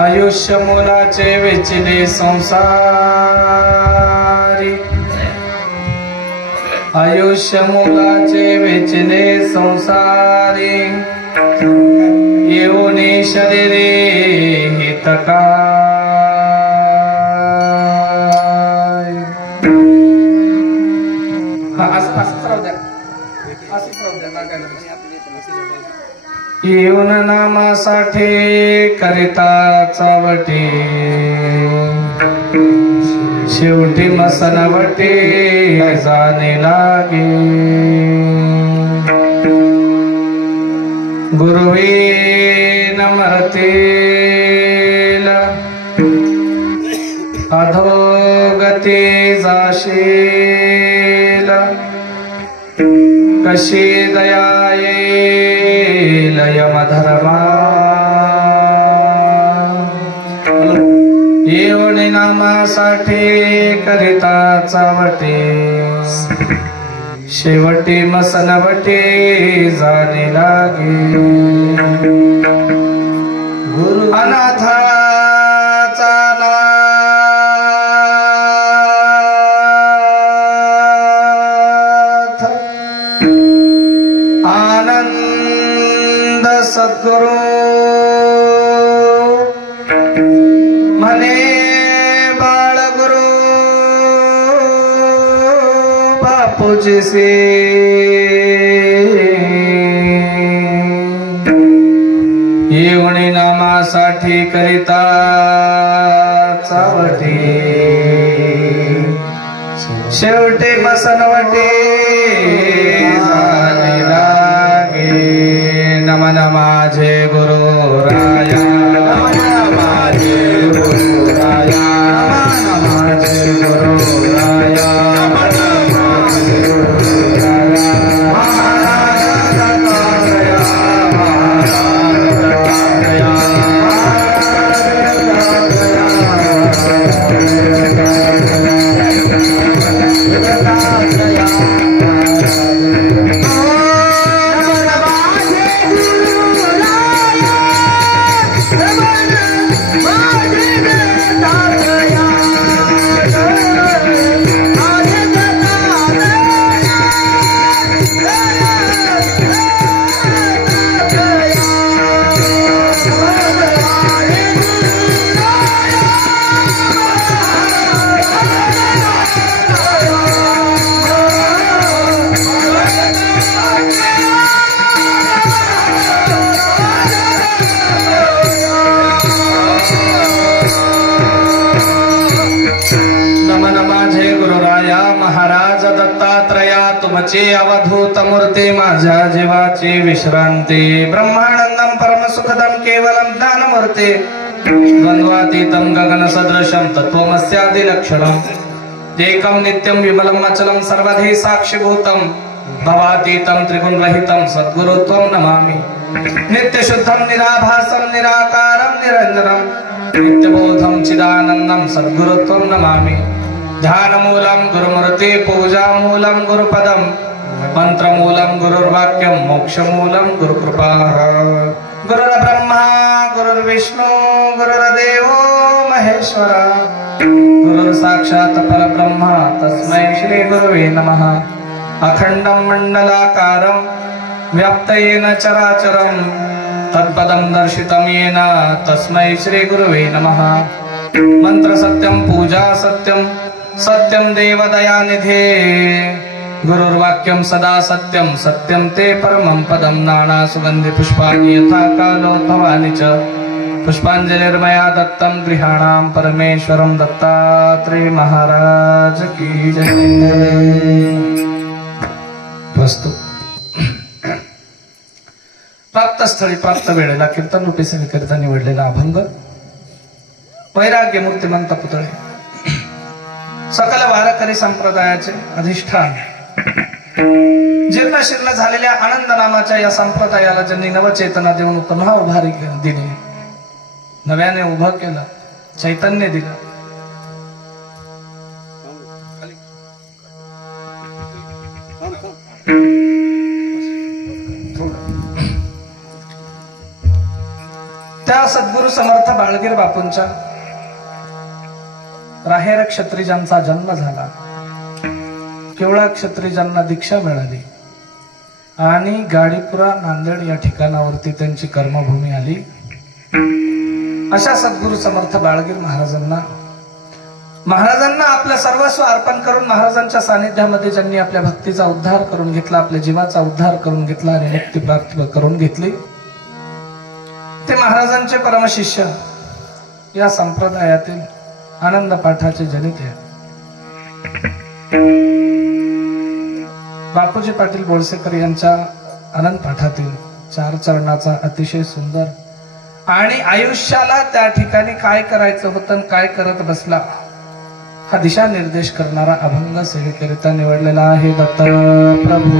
आयुष्य मोलाचे वेचिले संसारी, आयुष्य मोलाचे वेचिले संसारी, येऊनी शरीरे हितकाय। येऊन नामासाठी करिता चावटे, शेवटी मसनवटे जाणे लागे। गुरुवीन मरतेला अधोगती जाशीला, कशी दया येईल यमधर्मा। येऊन नामासाठी करिता चावटे, शेवटी मसनवटे जाणे लागे। गुरु अनाथाचा नाथ, आनंद सद्गुरु म्हणे बाळगुरु बापूजीसे। येऊनी नामासाठी करिता चावटे, शेवटे मसनवटे जाणे लागे। नमन माझे गुरु राया, नमन माझे गुरु राया, नमन माझे गुरु राया, नमन माझे गुरु राया। महाराज दत्तात्रया, महाराज दत्तात्रया, महाराज दत्तात्रया तुमचे अवधूत मूर्ती, माझ्या जीवाची विश्रांती। ब्रह्मानंदम परम सुखदम केवलम ज्ञानमूर्ती, द्वंद्वातीतं गगन सदृशं तत्त्वमस्यादि लक्षणम्। एकं नित्यं विमलम् अचलं सर्वधी साक्षिभूतं, भवातीतं त्रिगुणरहितं सद्गुरुत्वं नमामि। नित्यशुद्धं निराभासं निराकारं निरञ्जनं, नित्यबोधं चिदानन्दं सद्गुरुत्वं नमामि ध्यानमूलं गुरुमूर्ति पूजामूलं गुरुपदं मंत्रमूलं गुरुर्वाक्यं मोक्षमूलं गुरुकृपा गुरुर्ब्रह्मा गुरुर्विष्णु गुरुर्देवो महेश्वर गुरुर्साक्षात् परब्रह्म तस्मै श्री गुरुवे नमः अखंडं मंडलाकारं व्याप्तेन चराचरं तत्पदं दर्शितं येन तस्मै श्री गुरुवे नमः मंत्र सत्यं पूजा सत्यं सत्यं देवदयानिधे गुरुर्वाक्यं सदा सत्यं सत्यं ते परमं पदं नाना सुगंधि पुष्पाणि यथा कालोद्भवानि च पुष्पांजलिर्मया दत्तं गृहाणां परमेश्वरं दत्तात्रेय महाराज की जय। वस्तु प्राप्त स्थळी प्राप्त वेळेला कीर्तन रूपी सेवेकरिता निवडलेला अभंग वैराग्य मूर्तिमंत पुतळे सकल वारकरी संप्रदायाचे अधिष्ठान जीर्ण शीर्ण झालेल्या आनंद नामाच्या या संप्रदायाला ज्यांनी नवचेतना देऊन पुन्हा उभारी दिली नव्याने उभं केलं चैतन्य दिलं त्या सद्गुरु समर्थ बाळगीर बापूंच्या राहेर क्षत्रिजांचा जन्म झाला केवळा क्षत्रिजांना दीक्षा मिळाली आणि गाडीपुरा नांदेड या ठिकाणावरती त्यांची कर्मभूमी आली। अशा सद्गुरु समर्थ बाळगीर महाराजांना आपलं सर्वस्व अर्पण करून महाराजांच्या सानिध्यामध्ये ज्यांनी आपल्या भक्तीचा उद्धार करून घेतला आपल्या जीवाचा उद्धार करून घेतला आणि मुक्ती प्राप्त करून घेतली ते महाराजांचे परमशिष्य या संप्रदायातील आनंद पाठाचे जनित आहेत बापूजी पाटील बोळसेकर यांच्या आनंद पाठातील 4 चरणाचा अतिशय सुंदर आणि आयुष्याला त्या ठिकाणी काय करायचं होतं काय करत बसला हा दिशा निर्देश करणारा अभंग सेवेकरिता निवडलेला आहे दत्त प्रभू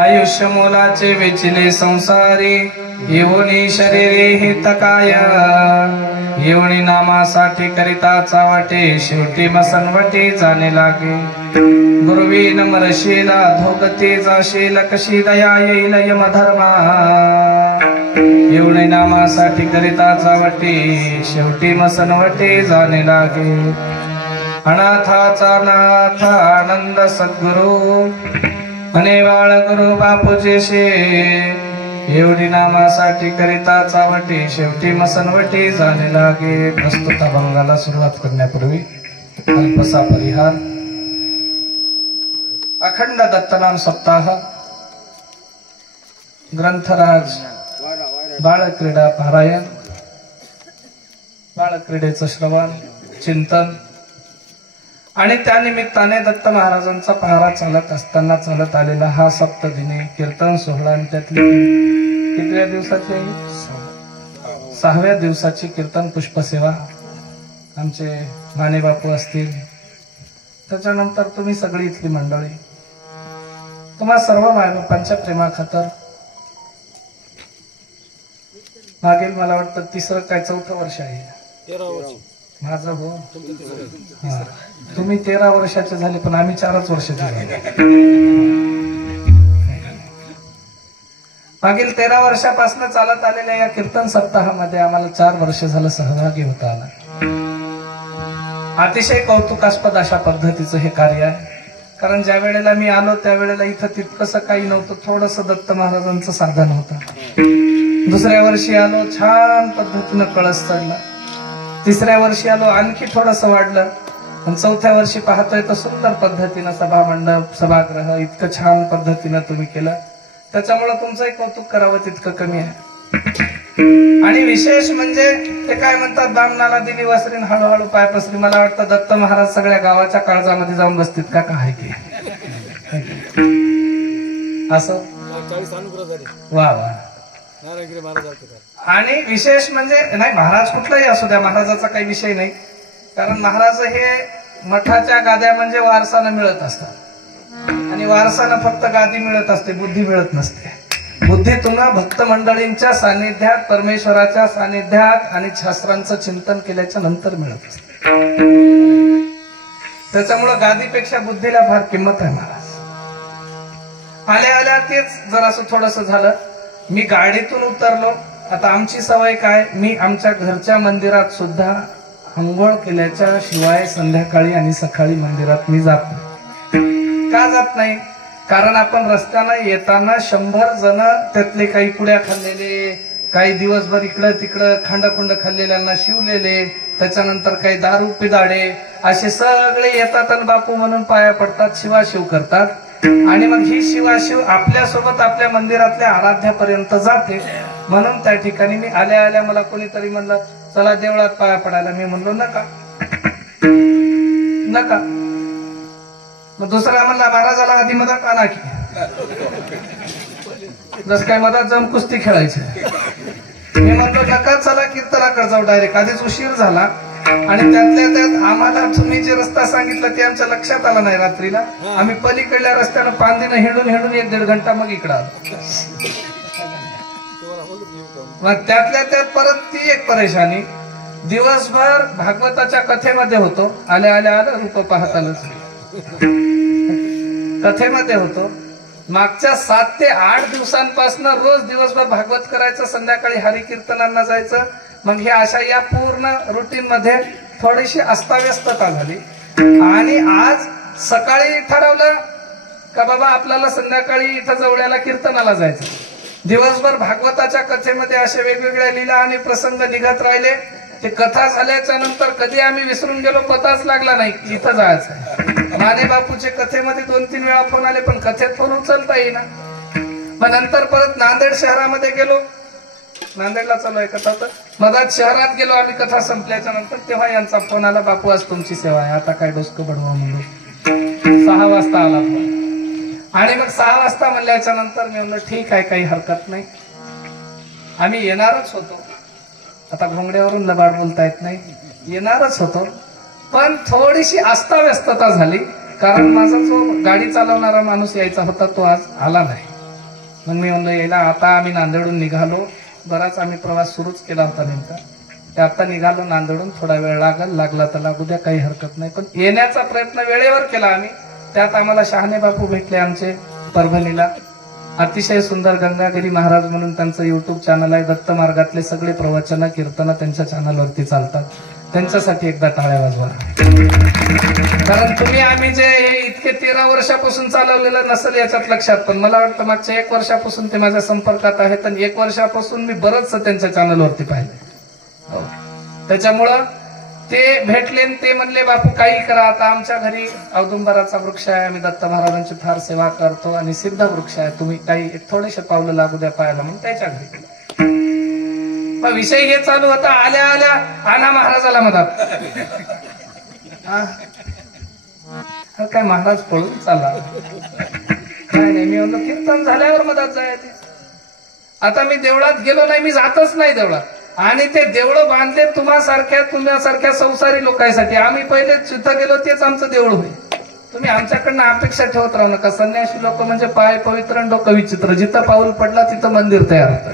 आयुष्य मोलाचे वेचिले संसारी येवणी शरीरे हितकाय येवणी नामासाठी करिताचा वाटे शेवटी मसनवटी जाणे लागे गुरुवी नमरशीला धोगती जाशील कशी दया येईल यमधर्मा येवणी नामासाठी करिताचा वाटे शेवटी मसनवटी जाणे लागे अनाथाचा नाथ आनंद सद्गुरु अने बाळ गुरु बापूजीशी एवढी नामासाठी करिता चावटी शेवटी मसनवटी झाले लागे। प्रस्तुत अभंगाला सुरुवात करण्यापूर्वी अल्पसा परिहार अखंड दत्तनाम सप्ताह ग्रंथराज बाळक्रीडा पारायण बाळक्रीडेचं श्रवण चिंतन आणि त्यानिमित्ताने दत्त महाराजांचा पहारा चालत असताना चालत आलेला हा सप्तदिनी कीर्तन सोहळा आणि त्यातली कितव्या दिवसाची 6व्या दिवसाची कीर्तन पुष्पसेवा आमचे माने बापू असतील त्याच्यानंतर तुम्ही सगळी इथली मंडळी तुम्हा सर्व मायबापांच्या प्रेमाखातर मागील मला वाटतं 3रं काय 4थं वर्ष आहे 13 वर्ष माझं हो तुम्ही 13 वर्षाचे झाले पण आम्ही 4च वर्षाचे झाले मागील 13 वर्षापासून चालत आलेल्या या कीर्तन सप्ताहामध्ये आम्हाला 4 वर्ष झालं सहभागी होता आला अतिशय कौतुकास्पद अशा पद्धतीचं हे कार्य आहे कारण ज्या वेळेला मी आलो त्यावेळेला इथं तितकंसं काही नव्हतं थोडंसं दत्त महाराजांचं साधन होतं दुसऱ्या वर्षी आलो, छान पद्धतीनं कळस चढला. तिसऱ्या वर्षी आलो, आणखी थोडस वाढलं. आणि चौथ्या वर्षी पाहतोय तर सुंदर पद्धतीनं सभा मंडप, सभागृह इतकं छान पद्धतीनं तुम्ही केलं. त्याच्यामुळे तुमचंही कौतुक करावं तितकं कमी आहे. आणि विशेष म्हणजे ते काय म्हणतात, बामणाला दिली वसरीन हळूहळू पाय पसरी. मला वाटतं दत्त महाराज सगळ्या गावाच्या काळजामध्ये जाऊन बसतील का काय की असं. वा वा. आणि विशेष म्हणजे नाही, महाराज कुठलाही असू द्या, महाराजाचा काही विषय नाही. कारण महाराज हे मठाच्या गाद्या म्हणजे वारसानं मिळत असतात. आणि वारसानं फक्त गादी मिळत असते, बुद्धी मिळत नसते. बुद्धी तुम्हाला भक्त मंडळींच्या सानिध्यात, परमेश्वराच्या सानिध्यात आणि शास्त्रांचं चिंतन केल्याच्या नंतर मिळत असते. त्याच्यामुळं गादीपेक्षा बुद्धीला फार किंमत आहे महाराज. आल्या आल्या तेच जरासं थोडस झालं. मी गाडीतून उतरलो. आता आमची सवय काय, मी आमच्या घरच्या मंदिरात सुद्धा अंघोळ केल्याच्या शिवाय संध्याकाळी आणि सकाळी मंदिरात मी जात नाही. का जात नाही? कारण आपण रस्त्यानं येताना 100 जण त्यातले काही पुड्या खाल्लेले, काही दिवसभर इकडं तिकडं खांडखुंड खाल्लेल्यांना शिवलेले, त्याच्यानंतर काही दारू पिदाडे असे सगळे येतात आणि बापू म्हणून पाया पडतात, शिवाशिव करतात. आणि मग ही शिवाशिव आपल्यासोबत आपल्या मंदिरातल्या आराध्यापर्यंत जाते. म्हणून त्या ठिकाणी मी आल्या आल्या मला कोणीतरी म्हणलं चला देवळात पाया पडायला. मी म्हणलो नका नका. मग दुसरा म्हणला महाराजाला आधी मदत आणा की, जस काय मधात जाऊन कुस्ती खेळायची. मी म्हणलो नका, चला कीर्तनाकडे जाऊ डायरेक्ट. आधीच उशीर झाला. आणि त्यातल्या त्यात आम्हाला तुम्ही जे रस्ता सांगितलं ते आमच्या लक्षात आला नाही रात्रीला. आम्ही पलीकडल्या रस्त्यानं पांदीनं हिंडून 1-1.5 घंटा मग इकडं आलो. मग त्यातल्या त्यात परत ती एक परेशानी. दिवसभर भागवताच्या कथेमध्ये होतो. आल्या आल्या आलं रूप पाहत आलं, कथेमध्ये होतो. मागच्या 7 ते 8 दिवसांपासून रोज दिवसभर भागवत करायचं, संध्याकाळी हरिकीर्तनांना जायचं. मग हे अशा या पूर्ण रुटीन मध्ये थोडीशी अस्ताव्यस्तता झाली. आणि आज सकाळी ठरवलं का बाबा आपल्याला संध्याकाळी इथं जवळ्याला कीर्तनाला जायचं. दिवसभर भागवताच्या कथेमध्ये असे वेगवेगळ्या लीला आणि प्रसंग निघत राहिले. ते कथा झाल्याच्या नंतर कधी आम्ही विसरून गेलो पताच लागला नाही की इथं जायचं. माने बापूचे कथेमध्ये 2-3 वेळा फोन आले, पण कथेत फोन उचलता येईना. मग नंतर परत नांदेड शहरामध्ये गेलो. नांदेडला चालू आहे कथा. तर मधात शहरात गेलो आम्ही कथा संपल्याच्या नंतर. तेव्हा यांचा फोन आला, बापू आज तुमची सेवा आहे, आता काय डोसकं बडवा म्हणलो. 6 वाजता आला फोन. आणि मग 6 वाजता म्हणल्याच्या नंतर मी म्हणलं ठीक आहे, काही हरकत नाही. आम्ही येणारच होतो. आता घोंगड्यावरून लबाड बोलता येत नाही, येणारच होतो. पण थोडीशी अस्ताव्यस्तता झाली. कारण माझा जो गाडी चालवणारा माणूस यायचा होता तो आज आला नाही. मग मी म्हणलं यायला. आता आम्ही नांदेडून निघालो. बराच आम्ही प्रवास सुरूच केला होता नेमका. ते आता निघालो नांदेडून. थोडा वेळ लागला तर लागू द्या, काही हरकत नाही. पण येण्याचा प्रयत्न वेळेवर केला आम्ही. त्यात आम्हाला शहाणे बापू भेटले आमचे परभणीला. अतिशय सुंदर गंगागिरी महाराज म्हणून त्यांचं युट्यूब चॅनल आहे. दत्त मार्गातले सगळे प्रवचन कीर्तन त्यांच्या चॅनलवरती चालतात. त्यांच्यासाठी एकदा टाळ्या वाजवा. कारण तुम्ही आम्ही जे हे इतके 13 वर्षापासून चालवलेलं नसेल याच्यात लक्षात, पण मला वाटतं मागच्या 1 वर्षापासून ते माझ्या संपर्कात आहेत. आणि 1 वर्षापासून मी बरंच त्यांच्या चॅनलवरती पाहिलंय. त्याच्यामुळं ते भेटले. ते म्हणले बापू काही करा, आता आमच्या घरी औदुंबराचा वृक्ष आहे, आम्ही दत्त महाराजांची फार सेवा करतो आणि सिद्ध वृक्ष आहे, तुम्ही काही थोडेसे पावलं लागू द्या पाहायला म्हणून त्याच्या घरी गेलो. मग विषय हे चालू होता. आल्या आल्या आणा महाराजाला मधात. काय महाराज पळून चालला काय नाही. मी म्हणतो कीर्तन झाल्यावर मधात जायचे. आता मी देवळात गेलो नाही, मी जातच नाही देवळात. आणि ते देवळं बांधले तुम्हासारख्या संसारी लोकांसाठी. आम्ही पहिले तिथं गेलो तेच आमचं देऊळ होईल. तुम्ही आमच्याकडनं अपेक्षा ठेवत राहू नका. संन्यासी लोक म्हणजे पाय पवित्र आणि डोकं विचित्र. जिथं पाऊल पडला तिथं मंदिर तयार होतं.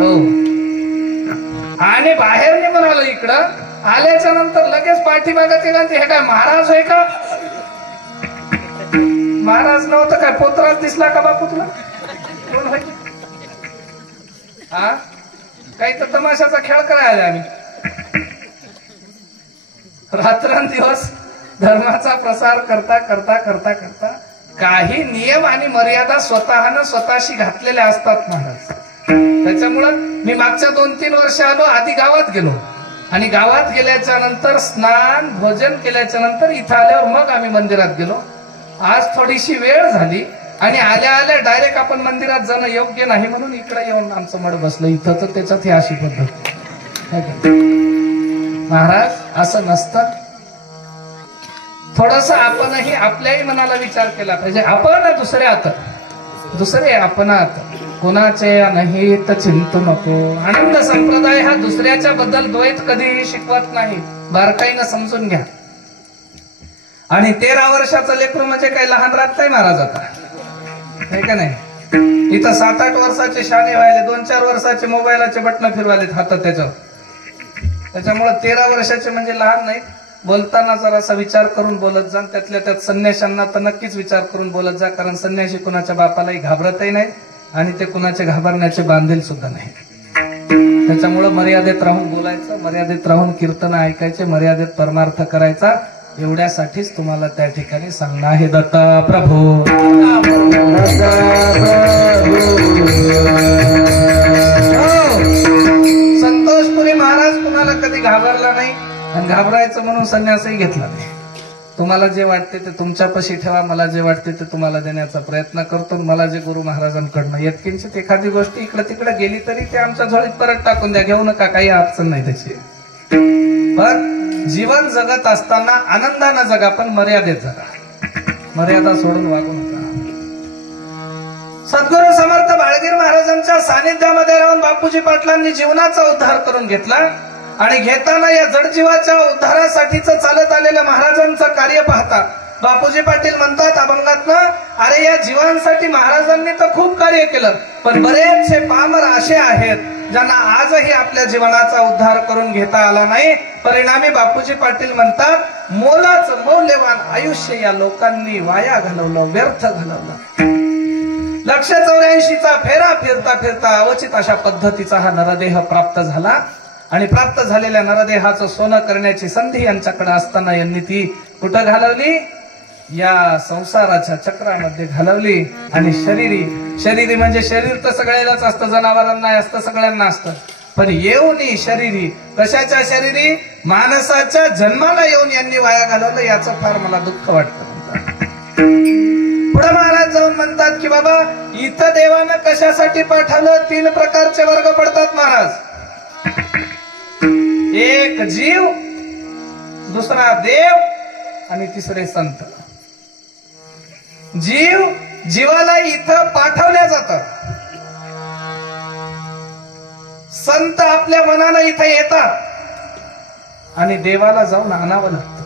हो. आणि बाहेर निघून आलो इकडं. आल्याच्या नंतर लगेच पाठीमागं ते हे काय महाराज होय का? महाराज नव्हतं काय, पोतराज दिसला का बापू तुला? कोण होय? हा काही तर तमाशाचा खेळ करायला आम्ही. रात्रंदिवस धर्माचा प्रसार करता करता करता करता काही नियम आणि मर्यादा स्वतःशी घातलेल्या असतात महाराज. त्याच्यामुळं मी मागच्या 2-3 वर्ष आलो, आधी गावात गेलो आणि गावात गेल्याच्या नंतर स्नान भोजन केल्याच्या नंतर इथं आल्यावर मग आम्ही मंदिरात गेलो. आज थोडीशी वेळ झाली आणि आल्या आल्या डायरेक्ट आपण मंदिरात जाणं योग्य नाही म्हणून इकडे येऊन आमचं मठ बसलं. इथं तर त्याच्यात ही अशी पद्धत. महाराज असं नसतं. थोडस आपणही आपल्याही मनाला विचार केला पाहिजे. आपण दुसरे आपणात कोणाचे नाही तर चिंतू नको. आनंद संप्रदाय हा दुसऱ्याच्या बद्दल द्वैत कधीही शिकवत नाही. बारकाईनं समजून घ्या. आणि 13 वर्षाचं लेकरू म्हणजे काही लहान राहत नाही महाराज आता, नाही का नाही. इथं 7-8 वर्षाचे शाणे व्हायले, 2-4 वर्षाचे मोबाईलचे बटन फिरवालेत हातात त्याच्यावर. त्याच्यामुळे 13 वर्षाचे म्हणजे लहान नाही. बोलताना जरासा विचार करून बोलत जा. त्यातल्या त्यात संन्याशांना तर नक्कीच विचार करून बोलत जा, कारण संन्याशी कुणाच्या बापालाही घाबरतही नाही आणि ते कुणाचे घाबरण्याचे बांधील सुद्धा नाही. त्याच्यामुळे मर्यादेत राहून बोलायचं, मर्यादेत राहून कीर्तन ऐकायचे, मर्यादेत परमार्थ करायचा. एवढ्यासाठीच तुम्हाला त्या ठिकाणी सांगणं आहे. दत्त प्रभू संतोषपुरी महाराज कुणाला कधी घाबरला नाही आणि घाबरायचं म्हणून संन्यासही घेतला नाही. तुम्हाला जे वाटते ते तुमच्यापाशी ठेवा, मला जे वाटते ते तुम्हाला देण्याचा प्रयत्न करतो. मला जे गुरु महाराजांकडनं येतकिंचित एखादी गोष्ट इकडे तिकडे गेली तरी ते आमच्या झोळीत परत टाकून द्या, घेऊ नका, काही अडचण नाही त्याची. पण जीवन जगत असताना आनंदानं जगा, पण मर्यादेत जगा. मर्यादा सोडून वागू नका. सद्गुरू समर्थ बाळगीर महाराजांच्या सानिध्यामध्ये राहून बापूजी पाटलांनी जीवनाचा उद्धार करून घेतला आणि घेताना या जडजीवाच्या उद्धारासाठीच चालत आलेल्या महाराजांचं कार्य पाहता बापूजी पाटील म्हणतात अभंगातनं, अरे या जीवांसाठी महाराजांनी तर खूप कार्य केलं, पण बरेचसे पामर असे आहेत ज्यांना आजही आपल्या जीवनाचा उद्धार करून घेता आला नाही. परिणामी बापूजी पाटील म्हणतात, मोलाचं मौल्यवान आयुष्य या लोकांनी वाया घालवलं, व्यर्थ घालवलं. 184चा फेरा फिरता फिरता अवचित अशा पद्धतीचा हा नरदेह प्राप्त झाला आणि प्राप्त झालेल्या नरदेहाचं सोनं करण्याची संधी यांच्याकडे असताना यांनी ती कुठं घालवली? या संसाराच्या चक्रामध्ये घालवली. आणि शरीरी म्हणजे शरीर तर सगळ्यालाच असतं, जनावरांना असतं, सगळ्यांना असतं. पण येऊनी शरीरी, कशाच्या शरीरी? माणसाच्या जन्माला येऊन यांनी वाया घालवलं. याचं फार मला दुःख वाटतं. पुढे महाराज जाऊन म्हणतात की बाबा इथं देवानं कशासाठी पाठवलं? 3 प्रकारचे वर्ग पडतात महाराज. एक जीव, दुसरा देव आणि तिसरे संत. जीवाला इथं पाठवल्या जातं. संत आपल्या मनानं इथं येतात आणि देवाला जाऊन आणावं लागतं.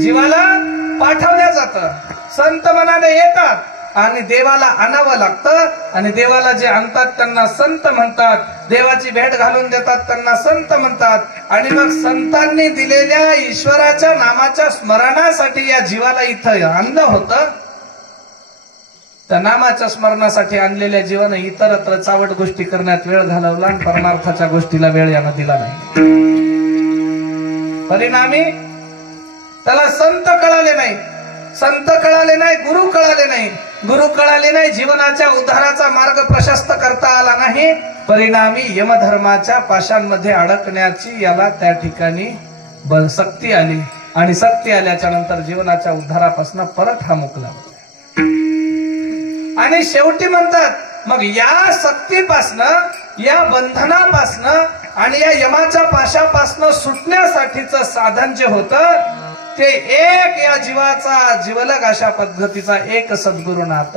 जीवाला पाठवल्या जातं, संत मनाने येतात आणि देवाला आणावं लागतं. आणि देवाला जे आणतात त्यांना संत म्हणतात, देवाची भेट घालून देतात त्यांना संत म्हणतात. आणि मग संतांनी दिलेल्या ईश्वराच्या नामाच्या स्मरणासाठी या जीवाला इथं आणलं होतं. त्या नामाच्या स्मरणासाठी आणलेल्या जीवानं इतरत्र चावट गोष्टी करण्यात वेळ घालवला आणि परमार्थाच्या गोष्टीला वेळ यानं दिला नाही. परिणामी त्याला संत कळाले नाही, संत कळाले नाही, गुरु कळाले नाही, गुरु कळाले नाही, जीवनाच्या उद्धाराचा मार्ग प्रशस्त करता आला नाही. परिणामी यमधर्माच्या पाशांमध्ये अडकण्याची याला त्या ठिकाणी सक्ती आली आणि सक्ती आल्याच्या नंतर जीवनाच्या उद्धारापासून परत हा मुकला. आणि शेवटी म्हणतात मग या सक्तीपासनं, या बंधनापासनं आणि या यमाच्या पाशापासनं सुटण्यासाठीच साधन जे होतं ते एक या जीवाचा जीवलग अशा पद्धतीचा एक सद्गुरुनाथ.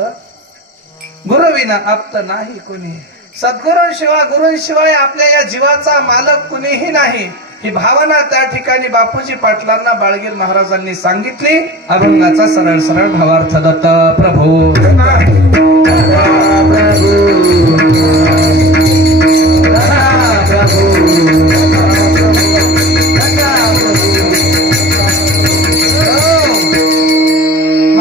गुरुविना आप्त नाही कोणी. सद्गुरूंशिवाय, गुरूंशिवाय आपल्या या जीवाचा मालक कुणीही नाही. ही भावना त्या ठिकाणी बापूजी पाटलांना बाळगीर महाराजांनी सांगितली. अभंगाचा सरळ सरळ भावार्थ. दत्त प्रभू